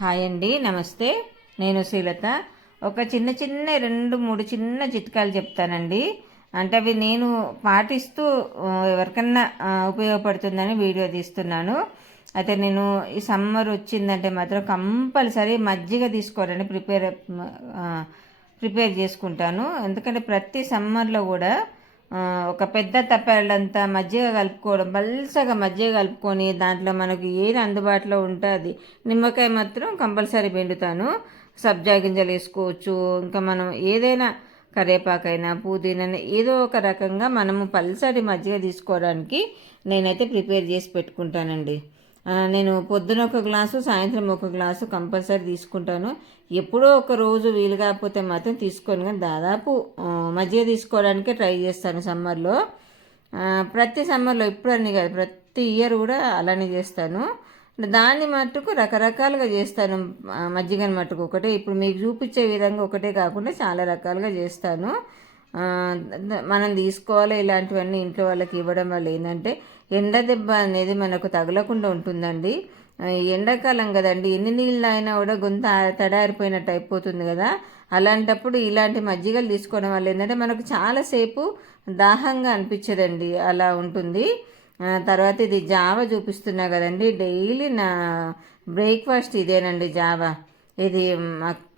Hi అండి నమస్తే. నేను శ్రీలత. ఒక చిన్న చిన్న రెండు మూడు చిన్న చిట్కాలు చెప్తానండి. అంటే అవి నేను పాటిస్తూ ఎవరికన్నా ఉపయోగపడుతుందని వీడియో తీస్తున్నాను. అయితే నేను ఈ సమ్మర్ వచ్చిందంటే మాత్రం కంపల్సరీ మజ్జిగ తీసుకోవాలని ప్రిపేర్ ప్రిపేర్ చేసుకుంటాను. ఎందుకంటే ప్రతి సమ్మర్లో కూడా ఒక పెద్ద తప్పెళ్ళంతా మజ్జిగ కలుపుకోవడం పల్సగా మజ్జిగ కలుపుకొని దాంట్లో మనకు ఏది అందుబాటులో ఉంటుంది నిమ్మకాయ మాత్రం కంపల్సరీ పిండుతాను. సబ్జా గింజలు వేసుకోవచ్చు. ఇంకా మనం ఏదైనా కరివేపాకైనా పుదీనా ఏదో ఒక రకంగా మనము పల్సటి మజ్జిగ తీసుకోవడానికి నేనైతే ప్రిపేర్ చేసి పెట్టుకుంటానండి. నేను పొద్దున ఒక గ్లాసు సాయంత్రం ఒక గ్లాసు కంపల్సరీ తీసుకుంటాను. ఎప్పుడో ఒక రోజు వీలు కాకపోతే మాత్రం తీసుకోను కానీ దాదాపు మజ్జిగ తీసుకోవడానికే ట్రై చేస్తాను సమ్మర్లో. ప్రతి సమ్మర్లో ఇప్పుడని కాదు ప్రతి ఇయర్ కూడా అలానే చేస్తాను. దాన్ని మట్టుకు రకరకాలుగా చేస్తాను మజ్జిగని మట్టుకు ఒకటే. ఇప్పుడు మీకు చూపించే విధంగా ఒకటే కాకుండా చాలా రకాలుగా చేస్తాను. మనం తీసుకోవాలి ఇలాంటివన్నీ ఇంట్లో వాళ్ళకి ఇవ్వడం వల్ల ఏంటంటే ఎండ దెబ్బ అనేది మనకు తగలకుండా ఉంటుందండి. ఎండాకాలం కదండి ఎన్ని నీళ్ళు అయినా కూడా గొంత తడారిపోయినట్టు అయిపోతుంది కదా. అలాంటప్పుడు ఇలాంటి మజ్జిగలు తీసుకోవడం వల్ల ఏంటంటే మనకు చాలాసేపు దాహంగా అనిపించదండి అలా ఉంటుంది. తర్వాత ఇది జావ చూపిస్తున్నా కదండి డైలీ నా బ్రేక్ఫాస్ట్ ఇదేనండి జావ. ఇది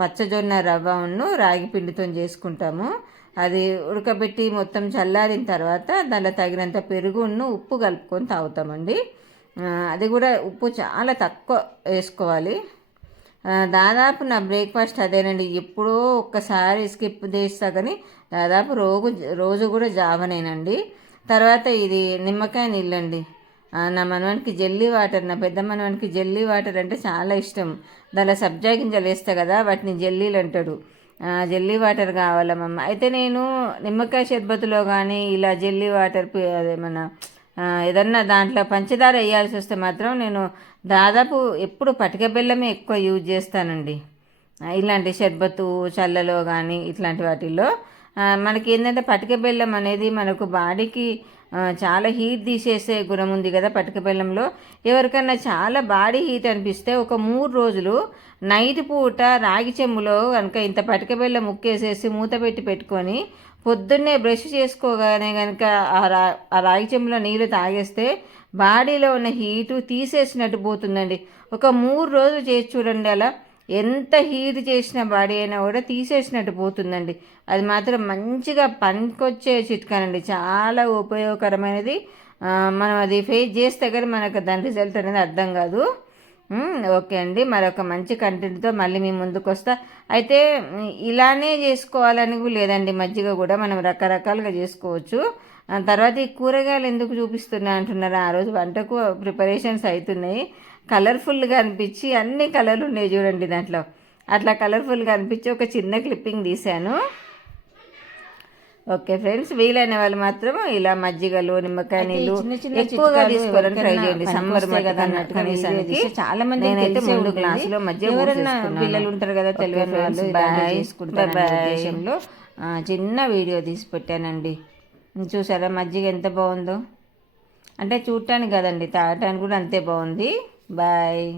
పచ్చజొన్న రవ్వను రాగి పిండితో చేసుకుంటాము. అది ఉడకబెట్టి మొత్తం చల్లారిన తర్వాత దాంట్లో తగినంత పెరుగును ఉప్పు కలుపుకొని తాగుతామండి. అది కూడా ఉప్పు చాలా తక్కువ వేసుకోవాలి. దాదాపు నా బ్రేక్ఫాస్ట్ అదేనండి. ఎప్పుడో ఒక్కసారి స్కిప్ చేస్తా కానీ దాదాపు రోజు రోజు కూడా జావనేనండి. తర్వాత ఇది నిమ్మకాయ నీళ్ళండి. అండి నా మనవానికి జెల్లీ వాటర్ నా పెద్ద మనవానికి జెల్లీ వాటర్ అంటే చాలా ఇష్టం. దానిలో సబ్జా గింజలు వేస్తా కదా వాటిని జెల్లీలు అంటాడు జెల్లీ వాటర్ కావాలమ్మమ్మ అయితే నేను నిమ్మకాయ షర్బత్లో కానీ ఇలా జెల్లీ వాటర్ పి- ఏదన్నా దాంట్లో పంచదార వేయాల్సి వస్తే మాత్రం నేను దాదాపు ఎప్పుడు పటిక బెల్లమే ఎక్కువ యూజ్ చేస్తానండి. ఇలాంటి షర్బత్తు చల్లలో కానీ ఇట్లాంటి వాటిల్లో. మనకి ఏంటంటే పటిక బెల్లం అనేది మనకు బాడీకి చాలా హీట్ తీసేసే గుణం ఉంది కదా పటిక బెల్లంలో. ఎవరికన్నా చాలా బాడీ హీట్ అనిపిస్తే ఒక మూడు రోజులు నైట్ పూట రాగి చెంబులో కనుక ఇంత పటిక బెల్లం ముక్కేసేసి మూత పెట్టి పెట్టుకొని పొద్దున్నే బ్రష్ చేసుకోగానే కనుక ఆ రా ఆ రాగి చెంబులో నీళ్ళు తాగేస్తే బాడీలో ఉన్న హీటు తీసేసినట్టు పోతుందండి. ఒక మూడు రోజులు చేసి చూడండి అలా. ఎంత హీట్ చేసిన బాడీ అయినా కూడా తీసేసినట్టు పోతుందండి. అది మాత్రం మంచిగా పనికొచ్చే చిట్కానండి. చాలా ఉపయోగకరమైనది. మనం అది ఫేస్ చేస్తే కానీ మనకు దాని రిజల్ట్ అనేది అర్థం కాదు. ఓకే అండి. మరొక మంచి కంటెంట్తో మళ్ళీ మీ ముందుకు వస్తా. అయితే ఇలానే చేసుకోవాలని కూడా లేదండి. మజ్జిగ కూడా మనం రకరకాలుగా చేసుకోవచ్చు. తర్వాత ఈ కూరగాయలు ఎందుకు చూపిస్తున్నా అంటున్నారా? ఆ రోజు వంటకు ప్రిపరేషన్స్ అవుతున్నాయి. కలర్ఫుల్గా అనిపించి అన్ని కలర్లు ఉన్నాయి చూడండి దాంట్లో. అట్లా కలర్ఫుల్గా అనిపించి ఒక చిన్న క్లిప్పింగ్ తీశాను. ఓకే ఫ్రెండ్స్ వీలైన వాళ్ళు మాత్రం ఇలా మజ్జిగలు నిమ్మకాయ నీళ్ళు ఎక్కువగా తీసుకోవాలని ట్రై చేయండి. సమ్మర్ కనీసానికి చాలా మంది నేనైతే ముందు గ్లాసులో ఎవరైనా పిల్లలు ఉంటారు కదా తెలియని వాళ్ళు ఆ, చిన్న వీడియో తీసి పెట్టానండి. చూసారా మజ్జిగ ఎంత బాగుందో? అంటే చూడటానికి కదండి తాగటానికి కూడా అంతే బాగుంది. Bye.